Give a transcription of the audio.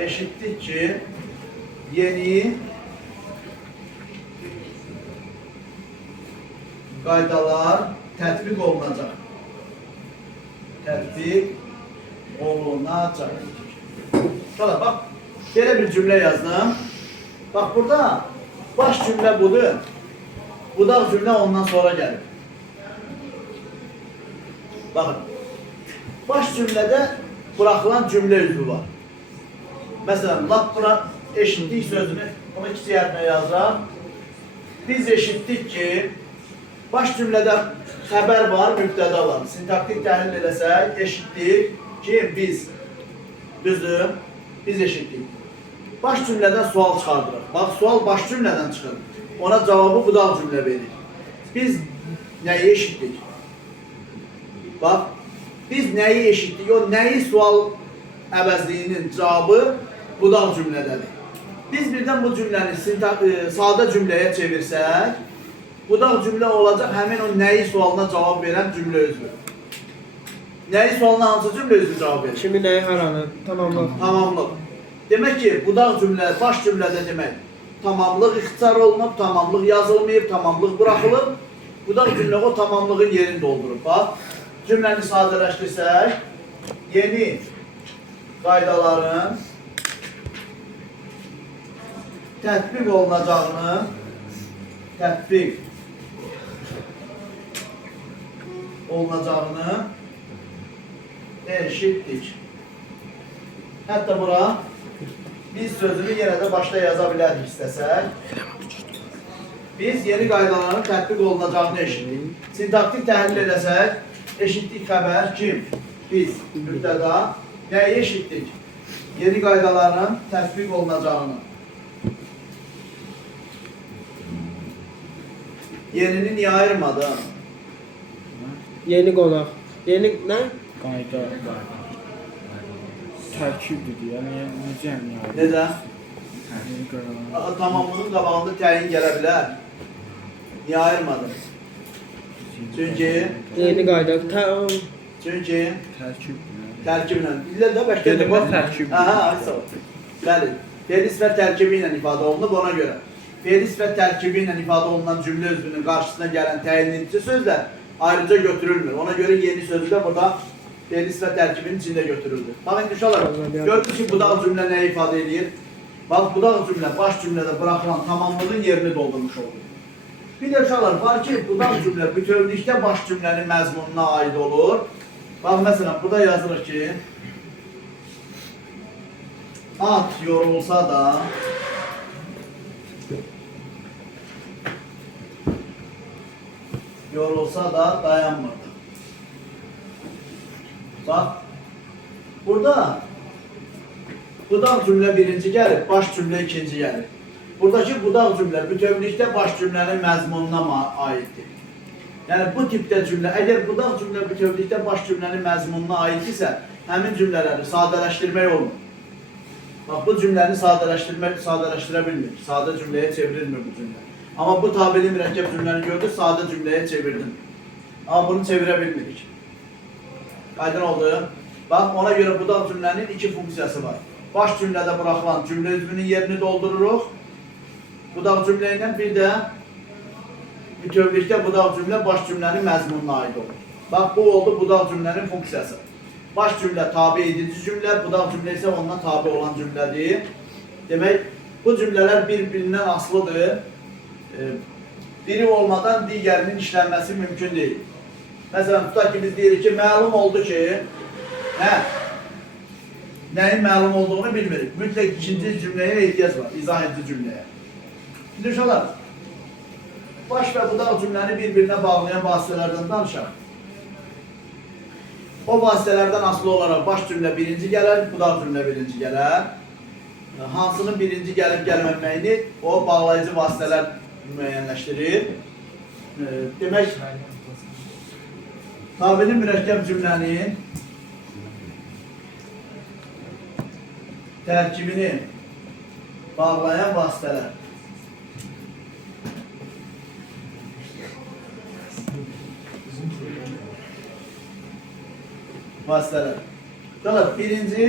eşittir ki yeni qaydalar tətbiq olunacaq. Tətbiq olunacaq. Şöyle bak, belə bir cümlə yazdım. Bak burada baş cümlə budur. Budaq cümlə ondan sonra gəlir. Bakın, baş cümlədə bırakılan cümlə üzvü var. Mesela lap bura eşitlik sözünü onu kiçik hərflə yazıram. Biz eşitdik ki, baş cümlədə xəbər var, mübtəda var. Sintaktik təhlil eləsək, eşitdik ki, biz. Düzdür, biz eşitdik. Baş cümlədən sual çıxardırıq. Bax, sual baş cümlədən çıxır. Ona cavabı budaq cümlə verir. Biz nəyi eşitdik? Bax, biz nəyi eşitdik? O nəyi sual əvəzliyinin cavabı budaq cümlədədir. Biz birdən bu cümləni sadə cümləyə çevirsək, budaq cümlə olacaq həmin o nəyi sualına cavab verən cümlə üzvü. Nəyi sualına hansı cümlə üzvü cavab verir? Kimi, nəyi, haranı, tamamlıq. Tamamlıq. Demək ki, budaq cümlə, baş cümlədə demək, tamamlıq ixtisar olunub, tamamlıq yazılmayıb, tamamlıq bıraxılıb. Budaq cümlə o tamamlığın yerini doldurub. Bax, cümləni sadələşdirsək, yeni qaydaların tətbiq olunacağını eşitdik. Hətta bura biz sözünü yenə də başda yaza bilərdik istəsək. Biz yeni qaydaların tətbiq olunacağını eşitdik. Sintaktik təhlil edəsək, eşitdik xəbər kim? Biz, mübtəda. Nəyi eşitdik? Yeni qaydaların tətbiq olunacağını. Yenini niyə ayırmadım? Yeni qonaq. Yeni nə? Qayda. Tərkibdir, yəni necə yəni? Necə? Yeni qaydalar. Tamamlığın qabağında təyin gələ bilər. Niyə ayırmadım? Çünki Yeni qayda. Çünki Tərkibdir. tərkiblə. İllə də başqa Dedim, bax, tərkib. Aha, sağ ol. Bəli. Fe'l və tərkibi ilə ifadə olunub ona görə. Fe'l və tərkibi ilə ifadə olunan cümlə üzvünün qarşısına gələn təyinləyici sözlər ayrıca götürülmür. Ona görə yeni sözü də burada fe'l və tərkibinin içində götürüldü. Bax, indi uşaqlar, gördük ki, budaq cümlə nə ifadə edir? Bax, budaq cümlə baş cümlədə bırakılan tamamlığın yerini doldurmuş olur. Bir də uşaqlar var ki, budaq cümlə bütövlükdə baş cümlənin məzmununa aid olur. Bax, məsələn, burada yazılır ki, at yorulsa da dayanmırdı. Bax, burada budaq cümlə birinci gəlir, baş cümlə ikinci gəlir. Buradakı budaq cümlə bütövlükdə baş cümlənin məzmununa aiddir. Yəni bu tipdə cümlə, əgər budaq cümlə bütövlükdə baş cümlənin məzmununa aiddirsə, həmin cümlələri sadələşdirmək olmur. Bax, bu cümləni sadələşdirə bilmir. Sadə cümləyə çevrilmir bu cümlə. Amma bu tabeli mürəkkəb cümləni gördük, sadə cümləyə çevirdim. Amma bunu çevirə bilmirik. Aydın oldu. Bax, ona görə budaq cümlənin iki funksiyası var. Baş cümlədə bırakılan cümlə üzvünün yerini doldururuq. Budaq cümlə ilə bir də bütövlükdə budaq cümlə baş cümlənin məzmununa aid olur. Bax, bu oldu budaq cümlənin funksiyası. Baş cümlə tabi edici cümlə, budaq cümlə isə ondan tabi olan cümlədir. Demək, bu cümlələr bir-birindən asılıdır. Biri olmadan digərinin işlənməsi mümkün deyil. Məsələn, tutaq ki, biz deyirik ki, məlum oldu ki, nəyin məlum olduğunu bilmirik. Mütləq ikinci cümləyə ehtiyac var, izah edici cümləyə. Şimdi uşaqlar, baş və budaq cümləni bir-birinə bağlayan vasitələrdən danışaq. O vasitələrdən asılı olaraq baş cümlə birinci gələr, budaq cümlə birinci gələr. Hansının birinci gəlib gəlməməyini o bağlayıcı vasitələr müəyyənləşdirir. Demək, tabeli mürəkkəb cümlənin tərkibini bağlayan vasitələr. Vasitələr. Birinci